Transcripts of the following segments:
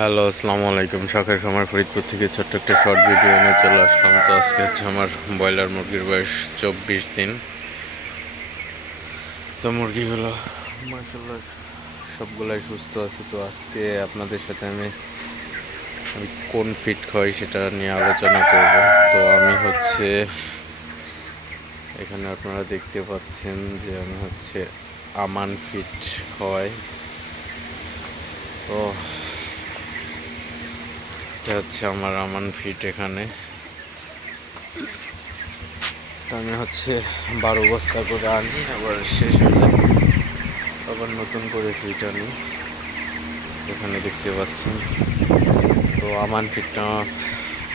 Hello, আসসালামু আলাইকুম। শখের খামার ফরিদপুর থেকে ছোট্ট একটা শর্ট ভিডিও নিয়ে চলে আসলাম। তো আজকে হচ্ছে আমার ব্রয়লার মুরগির বয়স চব্বিশ দিন। তো মুরগিগুলো মাসাল্লাহ সবগুলাই সুস্থ আছে। তো আজকে আপনাদের সাথে আমি আমি কোন ফিট খাই সেটা নিয়ে আলোচনা করব। তো আমি হচ্ছে, এখানে আপনারা দেখতে পাচ্ছেন যে আমি হচ্ছে আমান ফিট খাওয়াই তো এটা হচ্ছে আমার আমান ফিট এখানে। আমি হচ্ছে বারো বস্তা করে আনি, আবার শেষ হলে আবার নতুন করে ফিট আনি। এখানে দেখতে পাচ্ছেন। তো আমান ফিটটা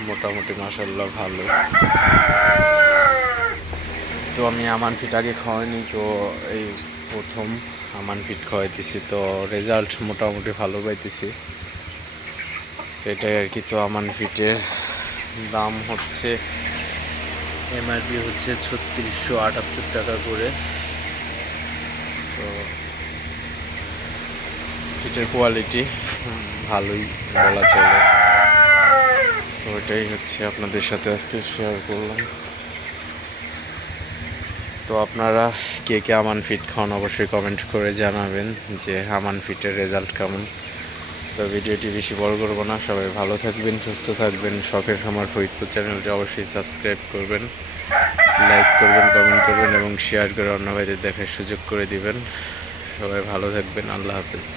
মোটামুটি মাসাল্লাহ ভালো। তো আমি আমান ফিট আগে খাওয়াইনি, তো এই প্রথম আমান ফিট খাওয়াইতেছি। তো রেজাল্ট মোটামুটি ভালো পাইতেছি। এটাই আর কি, তো আমান ফিটের দাম হচ্ছে এমআরপি হচ্ছে ছত্রিশশো আটাত্তর টাকা করে। তো ফিটের কোয়ালিটি ভালোই বলা চলে। তো এটাই হচ্ছে আপনাদের সাথে আজকে শেয়ার করলাম। তো আপনারা কে কে আমান ফিট খান অবশ্যই কমেন্ট করে জানাবেন যে আমান ফিটের রেজাল্ট কেমন। তো ভিডিওটি বেশি বড় করব না। সবাই ভালো থাকবেন, সুস্থ থাকবেন। শখের খামার ফরিদপুর চ্যানেলটি অবশ্যই সাবস্ক্রাইব করবেন, লাইক করবেন, কমেন্ট করবেন এবং শেয়ার করে অন্য ভাইদের দেখার সুযোগ করে দিবেন। সবাই ভালো থাকবেন। আল্লাহ হাফেজ।